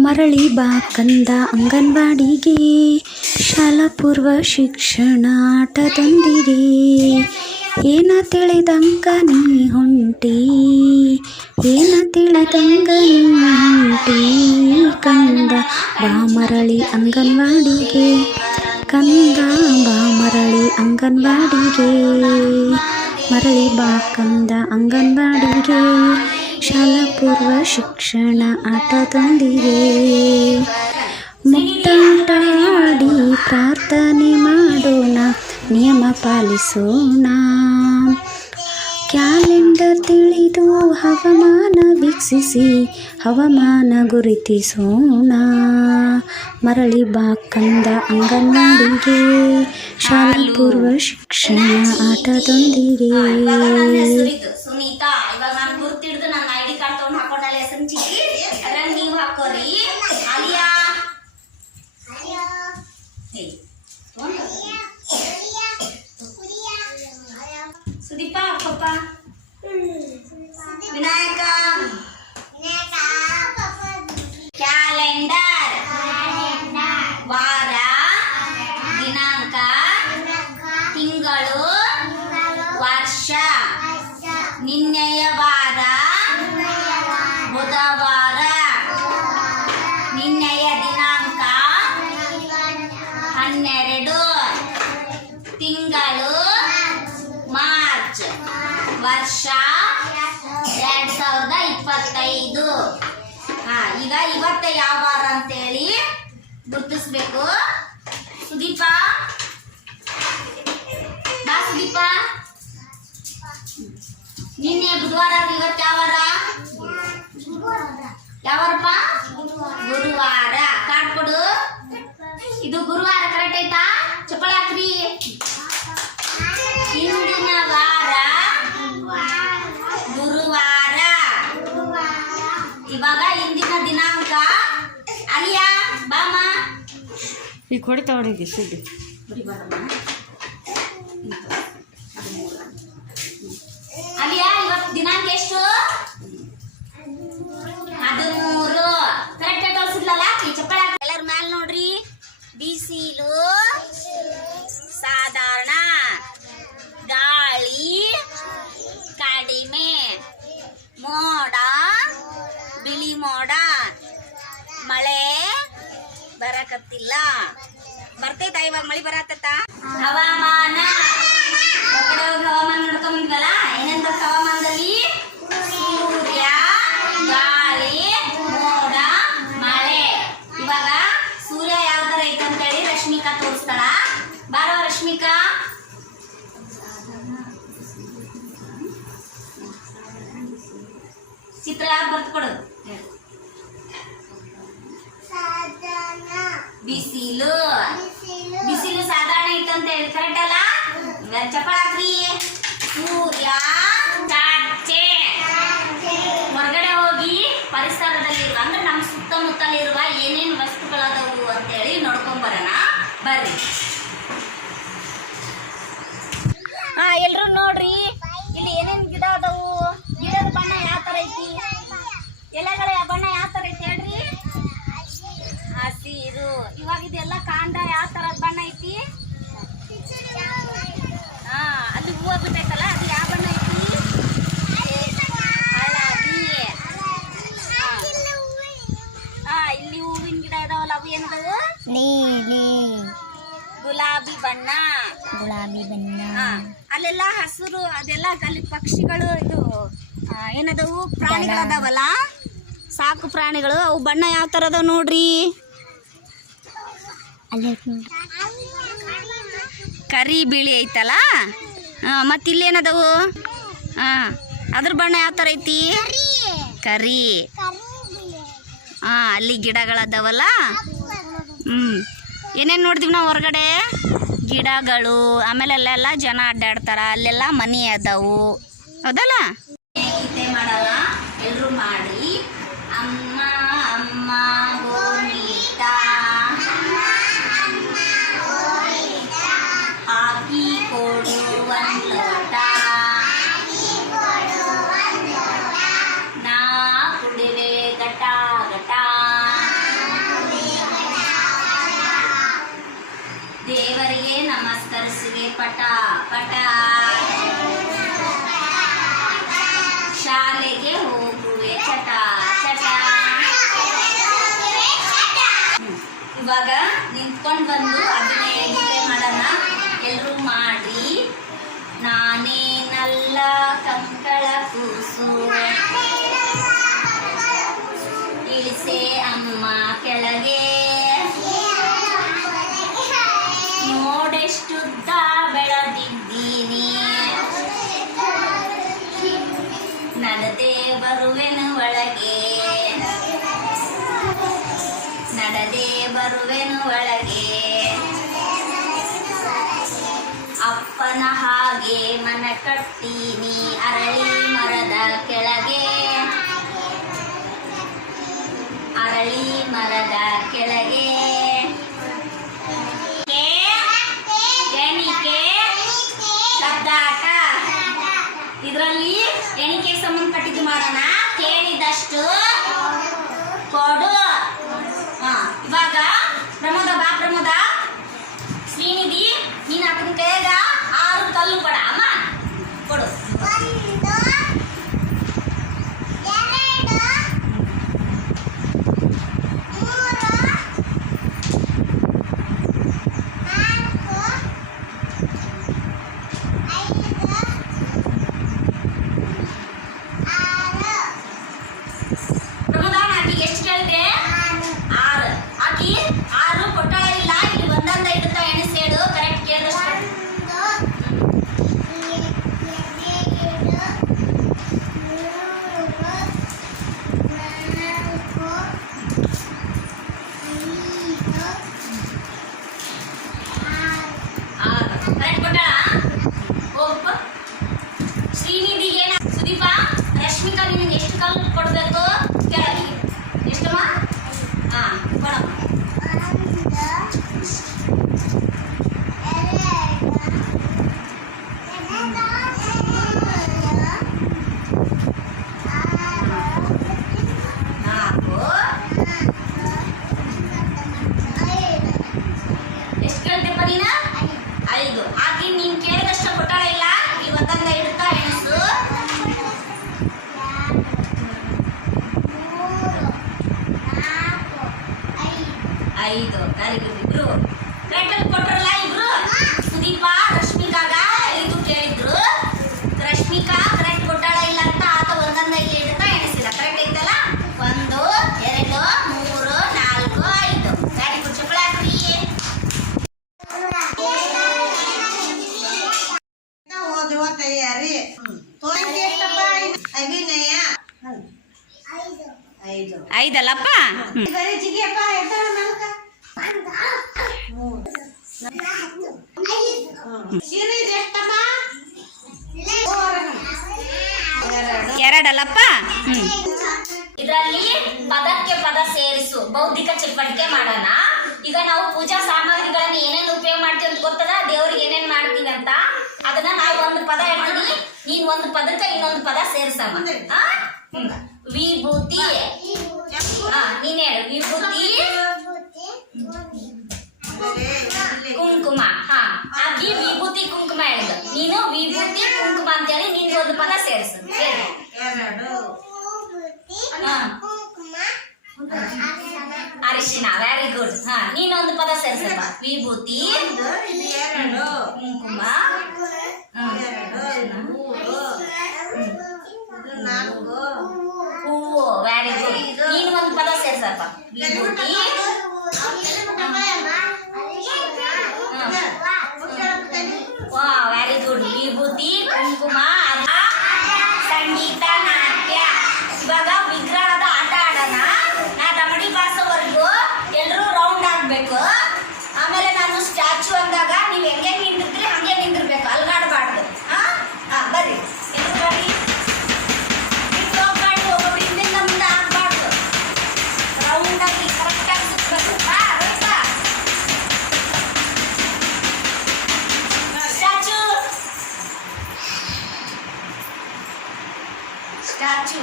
ಮರಳಿ ಬಾ ಕಂದ ಅಂಗನವಾಡಿಗೆ, ಶಾಲಾ ಪೂರ್ವ ಶಿಕ್ಷಣ ಆಟದೊಂದಿಗೆ. ಏನ ತಿಳಿದಂಗ ನೀ ಹೊಂಟಿ, ಏನ ತಿಳಿದಂಗ ನೀ ಹೊಂಟಿ, ಕಂದ ಬಾ ಮರಳಿ ಅಂಗನವಾಡಿಗೆ, ಕಂದ ಬಾ ಮರಳಿ ಅಂಗನವಾಡಿಗೆ. ಮರಳಿ ಬಾ ಕಂದ ಅಂಗನವಾಡಿಗೆ, ಶಾಲಾ ಪೂರ್ವ ಶಿಕ್ಷಣ ಆಟದೊಂದಿಗೆ. ಮುಕ್ತಾಟ ಆಡಿ ಪ್ರಾರ್ಥನೆ ಮಾಡೋಣ, ನಿಯಮ ಪಾಲಿಸೋಣ. ಕ್ಯಾಲೆಂಡರ್ ತಿಳಿದು ಹವಾಮಾನ ವೀಕ್ಷಿಸಿ, ಹವಾಮಾನ ಗುರುತಿಸೋಣ. ಮರಳಿ ಬಾ ಕಂದ ಅಂಗನವಾಡಿಗೆ, ಶಾಲಾ ಪೂರ್ವ ಶಿಕ್ಷಣ ಆಟದೊಂದಿಗೆ. ಸುನೀತಾ, ಇವಾಗ ನಾನು ಗುರ್ತಿಡ್ದು ನನ್ನ ID ಕಾರ್ಡ್ ತಗೊಂಡು ಹಾಕೊಂಡಲ್ಲ ಹೆಸರು ಚೀಟಿ, ಅದ್ರಾಗ ನೀವು ಹಾಕೋರಿ. ಆಲಿಯಾ ಸುದೀಪ ಪಪ್ಪ, ವಿನಾಯಕ, ಕ್ಯಾಲೆಂಡರ್ ವಾರ, ದಿನಾಂಕ, ತಿಂಗಳು, ವರ್ಷ. ನಿನ್ನೆಯ ವಾರ ಬುಧವಾರ, ನಿನ್ನೆಯ ದಿನಾಂಕ 12, ತಿಂಗಳು ಮಾರ್ಚ್, ವರ್ಷ 2025. ಈಗ ಇವತ್ತ ಯಾವ ವಾರ ಅಂತೇಳಿ ಗುರುತಿಸ್ಬೇಕು. ಸುದೀಪ ಬಾ ಸುದೀಪ. ನಿನ್ನೆ ಬುಧವಾರ, ಇವತ್ತು ಯಾವ ವಾರ? ಯಾವಾರಪ್ಪ? ಗುರುವಾರ. ಕಾರ್ಡ್ ಕೊಡು. ಇದು ಗುರುವಾರ ಕರೆಕ್ಟ್ ಆಯ್ತಾ? ಚಪ್ಪಳ ಹಾಕ್ರಿ. ಇಂದಿನ ವಾರ ಗುರುವಾರ. ಇವಾಗ ಇಂದಿನ ದಿನಾಂಕ. ಅಲಿಯಾ ಬಾಮ ಈಗ ಹೊಡಿತಾವಡಿಗೆ ಸುದ್ದಿ. ಅಲಿಯಾ ಇವತ್ತು ದಿನಾಂಕ ಎಷ್ಟು? 13. ಕರೆಕ್ಟ್ ಆಗಿ ತೋರಿಸಿದ್ಲಲ್ಲ? ಚಪ್ಪಳ ಎಲ್ಲರ ಮ್ಯಾಲ ನೋಡ್ರಿ. ಬಿಸಿಲು ಸಾಧಾರಣ, ಗಾಳಿ ಕಡಿಮೆ, ಮೋಡ ಬಿಳಿ ಮೋಡ, ಮಳೆ ಬರಕತ್ತಿಲ್ಲ. ಬರ್ತೈತಾ ಇವಾಗ? ಮಳಿ ಬರತ್ತ. ಹವಾಮಾನ ಹೊರಗಡೆ ಹೋಗಿ ಹವಾಮಾನ ನೋಡ್ಕೊಂಡ್ಬಂದ್ವಲ್ಲ. ಏನೇನ್ ಬರ್ತ ಹವಾಮಾನದಲ್ಲಿ? ಸೂರ್ಯ, ಗಾಳಿ, ಮೋಡ, ಮಳೆ. ಇವಾಗ ಸೂರ್ಯ ಯಾವ ತರ ಐತೆ ಅಂತೇಳಿ ರಶ್ಮಿಕಾ ತೋರಿಸ್ತಾಳ. ಬಾರೋ ರಶ್ಮಿಕಾ. ಚಿತ್ರ ಬರ್ತ್ಕೊಡು. ಬಿಸಿಲು, ಬಿಸಿಲು ಸಾಧಾರಣ ಐತೆ ಅಂತ ಹೇಳಿ ಕರೆಕ್ಟ್ ಅಲ್ಲ? ಚಪ್ಪಳ ಹಾಕ್ರಿ. ಸೂರ್ಯ, ಚಾಚೆ. ಹೊರಗಡೆ ಹೋಗಿ ಪರಿಸರದಲ್ಲಿರುವ ಅಂದ್ರೆ ನಮ್ಮ ಸುತ್ತಮುತ್ತಲಿರುವ ಏನೇನು ವಸ್ತುಗಳದವು ಅಂತೇಳಿ ನೋಡ್ಕೊಂಡ್ ಬರೋಣ ಬರ್ರಿ. ಎಲ್ರು ನೋಡ್ರಿ, ಇಲ್ಲಿ ಏನೇನ್ ಗಿಡ ಅದಾವು. ಗಿಡದ ಬಣ್ಣ ಯಾವ ತರ ಐತಿ? ಎಲೆಗಳ ಬಣ್ಣ ಯಾವ ತರ ಐತಿ ಹೇಳ್ರಿ? ಹಸಿರು. ಇವಾಗ ಇದೆಲ್ಲ ಕಾಂಡ ಯಾವ ತರದ ಬಣ್ಣ ಐತಿ? ಅಲ್ಲಿ ಹೂವು ಬಿಟ್ಟೈತಲ್ಲ, ಅದು ಯಾವ ಬಣ್ಣ ಐತಿ? ಹಳದಿ. ಇಲ್ಲಿ ಹೂವಿನ ಗಿಡ ಇದಾವಲ್ಲ, ಅವು ಏನದವು? ನೀಲಿ, ಗುಲಾಬಿ ಬಣ್ಣ. ಗುಲಾಬಿ ಬಣ್ಣ. ಅಲ್ಲೆಲ್ಲ ಹಸಿರು, ಅದೆಲ್ಲ ಅಲ್ಲಿ ಪಕ್ಷಿಗಳು, ಇದು ಏನದವು? ಪ್ರಾಣಿಗಳದಾವಲ್ಲ, ಸಾಕು ಪ್ರಾಣಿಗಳು. ಅವು ಬಣ್ಣ ಯಾವ ತರ ಅದಾವ ನೋಡ್ರಿ. ಕರಿ ಬಿಳಿ ಐತಲ್ಲ. ಮತ್ತು ಇಲ್ಲೇನದವು? ಅದ್ರ ಬಣ್ಣ ಯಾವ ಥರ ಐತಿ? ಕರಿ. ಅಲ್ಲಿ ಗಿಡಗಳದಾವಲ್ಲ. ಏನೇನು ನೋಡ್ತೀವಿ ನಾವು ಹೊರಗಡೆ? ಗಿಡಗಳು, ಆಮೇಲೆ ಅಲ್ಲೆಲ್ಲ ಜನ ಅಡ್ಡಾಡ್ತಾರ, ಅಲ್ಲೆಲ್ಲ ಮನೆ ಅದಾವು. ಹೌದಲ್ಲ? ಮಾಡೋಣ ಎಲ್ಲರೂ ಮಾಡಿ. ಅಮ್ಮ ಅಮ್ಮ ಗೋಣಿತಾ ಹಾಕಿ ಕೊಡು ಒಂದು ಲೋಟ, ನಾ ಕುಡಿವೆ ಘಟ ಘಟ. ಪಟ ಪಟ ಶಾಲೆಗೆ ಹೋಗುವೆ ಚಟ ಚಟ. ಇವಾಗ ನಿಂತ್ಕೊಂಡು ಬಂದು ಅಭಿನಯ ಗೀತೆ ಮಾಡೋಣ. ಎಲ್ಲರೂ ಮಾಡ್ರಿ. ನಾನೇನಲ್ಲ ಕಂಕಳ ಕೂಸು, ಇಳಿಸೆ ಅಮ್ಮ ಕೆಳಗೆ, ನೋಡೆಷ್ಟುದ್ದ ಬೆಳೆದಿದ್ದೀನಿ, ನಡೆದೇ ಬರುವೆನು ಒಳಗೆ, ನಡೆದೇ ಬರುವೆನು ಒಳಗೆ, ಅಪ್ಪನ ಹಾಗೆ ಮನ ಕಟ್ಟೀನಿ ಅರಳಿ ಮರದ ಕೆಳಗೆ, ಅರಳಿ ಮರದ ಕೆಳಗೆ. ಎಣಿಕೆ ಶಬ್ದಾಟ. ಇದರಲ್ಲಿ ಎಣಿಕೆಗೆ ಸಂಬಂಧಪಟ್ಟಿದ್ದು ಮಾಡೋಣ. ಕೇಳಿದಷ್ಟು ಕೊಡು. ಇವಾಗ ಪ್ರಮೋದ ಬಾ. ಪ್ರಮೋದ, ಶ್ರೀನಿಧಿ, ನೀನು ಅಕ್ಕನ ಕೈಯಾಗ 6 ಕಲ್ಲು ಕೊಡ. ಅಮ್ಮ ಕೊಡು. ಶ್ರೀನಿಧಿಗೆ ಸುದೀಪ, ರಶ್ಮಿಕಾ, ನಿಮಗೆ ಎಷ್ಟು ಕಲ್ಲು ಕೊಡಬೇಕು ಕೆಳಗೆ? ಎಷ್ಟಮ್ಮ? ಕೊಡಮ್ಮ. ಎಷ್ಟು ಕೇಳ್ತೇಪ್ಪ ನೀನು? 5. ಆಕೆ ನೀನು ಕೇಳಿದಷ್ಟು ಕೊಟ್ಟಾಳ ಇಲ್ಲ. ಇಲ್ಲಿ ಒಂದೊಂದ ಇಡ್ತಾ ಎಣಸು. 5. Very good. ಇಬ್ರು ಕರೆಕ್ಟ್ ಕೊಟ್ರಲ್ಲ ಇಬ್ರು. ಸುದೀಪ ರಶ್ಮಿಕಾಗ 5 ಕೇಳಿದ್ರು. ರಶ್ಮಿಕಾ ಕರೆಕ್ಟ್ ಕೊಟ್ಟಾಳ ಇಲ್ಲ ಅಂತ ಆತ ಒಂದೊಂದ ಇಲ್ಲಿ ಇಡ್ತಾ ಎಣಿಸಿಲ್ಲ. ಕರೆಕ್ಟ್ ಐತಲ್ಲ? 1 2 3 4 5. Very good. ಚಪ್ಪಳ ಹಾಕ್ರಿ. ತಯಾರಿ ಅಭಿನಯ 5 ಅಲ್ಲಪ್ಪ? ಎರಡಲ್ಲಪ್ಪ? ಇದರಲ್ಲಿ ಪದಕ್ಕೆ ಪದ ಸೇರಿಸು ಬೌದ್ಧಿಕ ಚಟುವಟಿಕೆ ಮಾಡೋಣ. ಈಗ ನಾವು ಪೂಜಾ ಸಾಮಗ್ರಿಗಳನ್ನ ಏನೇನು ಉಪಯೋಗ ಮಾಡ್ತೀವಿ ಅಂತ ಗೊತ್ತದ? ದೇವ್ರಿಗೆ ಏನೇನ್ ಮಾಡ್ತೀವಿ ಅಂತ ಅದನ್ನ ನಾವು ಒಂದು ಪದ ಹೇಳ್ತೀನಿ, ನೀನ್ ಒಂದು ಪದಕ್ಕೆ ಇನ್ನೊಂದು ಪದ ಸೇರಿಸಮ್ಮ. ವಿಭೂತಿ. ನೀನ್ ಹೇಳು. ವಿಭೂತಿ, ಕುಂಕುಮ. ಆಗಿ ವಿಭೂತಿ ಕುಂಕುಮ ಹೇಳಿದ. ನೀನು ವಿಭೂತಿ ಕುಂಕುಮ ಅಂತ ಹೇಳಿ ನಿನ್ಗೆ ಒಂದು ಪದ ಸೇರಿಸು. ಅರಿಶಿನ. Very good. ನೀನೊಂದು ಪದ ಸೇರಿಸಪ್ಪ. ವಿಭೂತಿ, ಕುಂಕುಮ, ಹೂವು. Very good. ನೀನು ಒಂದು ಪದ ಸೇರಿಸಪ್ಪ. ವಿಭೂತಿ, ವೆರಿ ಗುಡ್. ವಿಭೂತಿ, ಕುಂಕುಮ, ಸಂಗೀತ, ನಾಟ್ಯ. ಇವಾಗ ವಿಗ್ರಹದ ಆಟ ಆಡೋಣ. ನಾ ದಮಡಿ ಬಾಸೋವರೆಗೂ ಎಲ್ಲರೂ ರೌಂಡ್ ಆಗ್ಬೇಕು. ಆಮೇಲೆ ನಾನು ಸ್ಟ್ಯಾಚು ಅಂದಾಗ ನೀವು ಹೆಂಗೆ ನಿಂತಿರ್ತೀರಿ ಹಂಗೆ ನಿಂದಿರ್ಬೇಕು, ಅಲ್ಗಾಡಬಾರ್ದು. ಬರ್ರಿ ಎಲ್ಲರೂ ಬರ್ರಿ. ಬಿಟ್ಟು ಹೋಗ್ಬಾರ್ದು, ಒಬ್ಬೊಬ್ರು ಹಿಂದಿಂದ ಮುಂದೆ ಆಗ್ಬಾರ್ದು. ರೌಂಡ್ ಆಗಿ ಕರೆಕ್ಟಾಗಿ ಸುತ್ತಬೇಕು. Statue statue.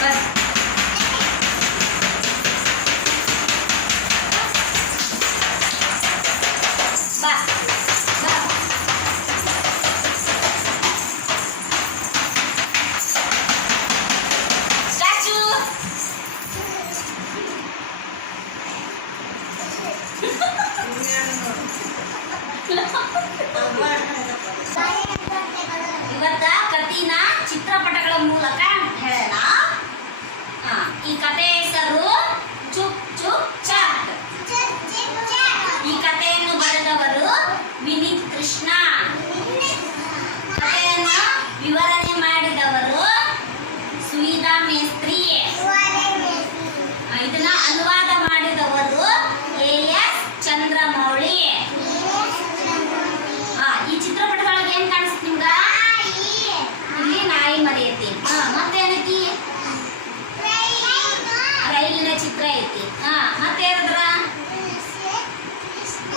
ಬರ್ರಿ. ಮೇಸ್ತ್ರಿ. ಇದನ್ನ ಅನುವಾದ ಮಾಡಿದವರು ಎ.ಎಸ್. ಚಂದ್ರಮೌಳಿ. ಈ ಚಿತ್ರಪಟದೊಳಗೆ ಏನ್ ಕಾಣಿಸ್ತು ನಿಮ್ಗ? ಇಲ್ಲಿ ನಾಯಿ ಮರಿ ಐತಿ. ಮತ್ತೇನೈತಿ? ರೈಲಿನ ಚಿತ್ರ ಐತಿ. ಮತ್ತೆ ಏನದ್ರ?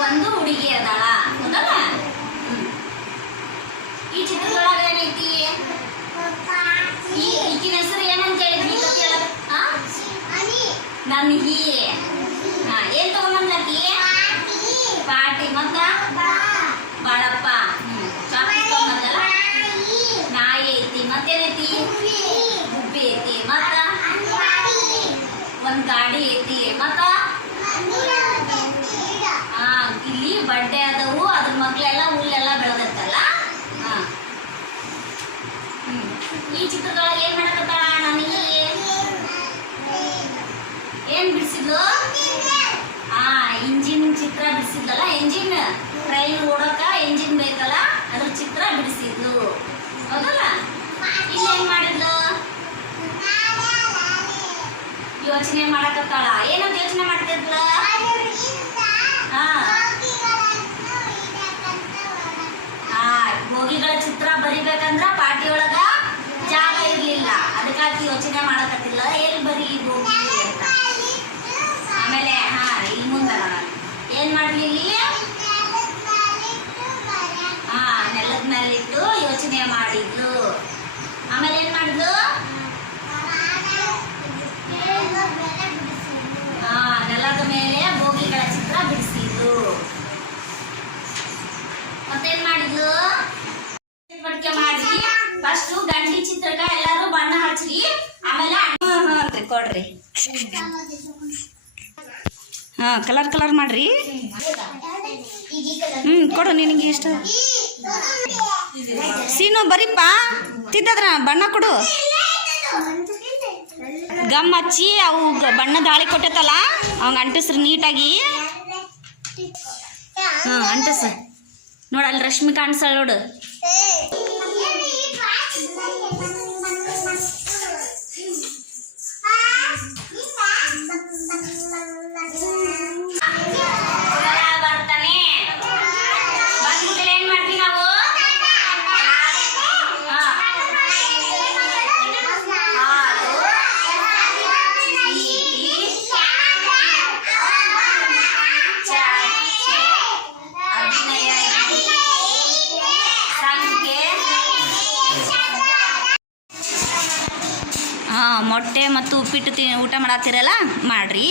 ಒಂದು ಹುಡುಗಿ ಅದಾಳ, ಹೌದಲ್ಲ? ಈ ಚಿತ್ರದೊಳಗೆ ಏನೈತಿ? ಈಕಿನ ಹೆಸರು ಏನಂತ ಹೇಳಿದ್ವಿ? ನನ್ಹಿ. ಏನ್ ತಗೊಂಬಂದ್ಲಕ್ಕಿ? ಪಾಟಿ. ಮತ್ತ ಬಾಳಪ್ಪ. ಚಾಕ್ಲೇಟ್ ತಗೊಂಬಂದಲ್ಲ? ನಾಯಿ ಐತಿ. ಮತ್ತೇನೈತಿ? ಗುಬ್ಬಿ ಐತಿ. ಮತ್ತ ಒಂದ್ ಗಾಡಿ ಐತಿ. ಮತ್ತ ಇಲ್ಲಿ ಬಡ್ಡೆ ಆದವು, ಅದ್ರ ಮಕ್ಳೆಲ್ಲ ಹುಲ್ಲೆಲ್ಲ ಬೆಳೆದತ್ತಲ್ಲ. ಈ ಚಿತ್ರದೊಳಗೆ ಏನ್ ಮಾಡಕತ್ತಾಳ ನನಗೆ? ಏನ್ ಬಿಡಿಸಿದ್ಲು? ಇಂಜಿನ್ ಚಿತ್ರ ಬಿಡಿಸಿದ್ಲಲ್ಲ. ಇಂಜಿನ್, ಟ್ರೈನ್ ಓಡಕ ಇಂಜಿನ್ ಬೇಕಲ್ಲ, ಅದ್ರ ಚಿತ್ರ ಬಿಡಿಸಿದ್ಲು, ಹೌದಲ್ಲ? ಇಲ್ಲೇನ್ ಮಾಡಿದ್ಲು? ಯೋಚನೆ ಮಾಡಕತ್ತಾಳ. ಏನಂತ ಯೋಚನೆ ಮಾಡ್ತಿದ್ಲ? ಬೋಗಿಗಳ ಚಿತ್ರ ಬರಿಬೇಕಂದ್ರ ಪಾಟಿಯೊಳಗ ಜಾಗ ಇರ್ಲಿಲ್ಲ, ಅದಕ್ಕಾಗಿ ಯೋಚನೆ ಮಾಡಕತ್ತಿಲ್ಲ ಎಲ್ಲಿ ಬರಿ ಬೋಗಿ ಅಂತ. ಆಮೇಲೆ ಇಲ್ಲಿ ಮುಂದ ಏನ್ ಮಾಡ್ಲಿ? ಇಲ್ಲಿ ನೆಲದ ಮೇಲಿಟ್ಟು ಯೋಚನೆ ಮಾಡಿದ್ಲು. ಆಮೇಲೆ ಏನ್ ಮಾಡಿದ್ಲು? ನೆಲದ ಮೇಲೆ ಬೋಗಿಗಳ ಚಿತ್ರ ಬಿಡಿಸಿದ್ಲು. ಮತ್ತೇನ್ ಮಾಡಿದ್ಲು? ಚಟುವಟಿಕೆ ಮಾಡಿ ಫಸ್ಟ್ ಗಂಡಿ ಚಿತ್ರಕ್ಕ ಎಲ್ಲಾರು ಬಣ್ಣ ಹಚ್ಚ್ರಿ, ಆಮೇಲೆ ಕೊಡ್ರಿ. ಕಲರ್ ಮಾಡ್ರಿ. ಕೊಡು ನಿನಗೆ ಇಷ್ಟ. ಸೀನು ಬರೀಪ್ಪ, ತಿದ್ದದ್ರ ಬಣ್ಣ ಕೊಡು. ಗಮ್ ಹಚ್ಚಿ ಅವು ಬಣ್ಣ ದಾಳಿ ಕೊಟ್ಟೈತಲ್ಲ ಅವಂಗ ಅಂಟಿಸ್ರಿ ನೀಟಾಗಿ. ಅಂಟಿಸ. ನೋಡ ಅಲ್ಲಿ ರಶ್ಮಿ ಕಾಣಿಸ್ತಾಳ ನೋಡು. ಮೊಟ್ಟೆ ಮತ್ತು ಉಪ್ಪಿಟ್ಟು ಊಟ ಮಾಡತ್ತೀರಲ್ಲ ಮಾಡ್ರಿ.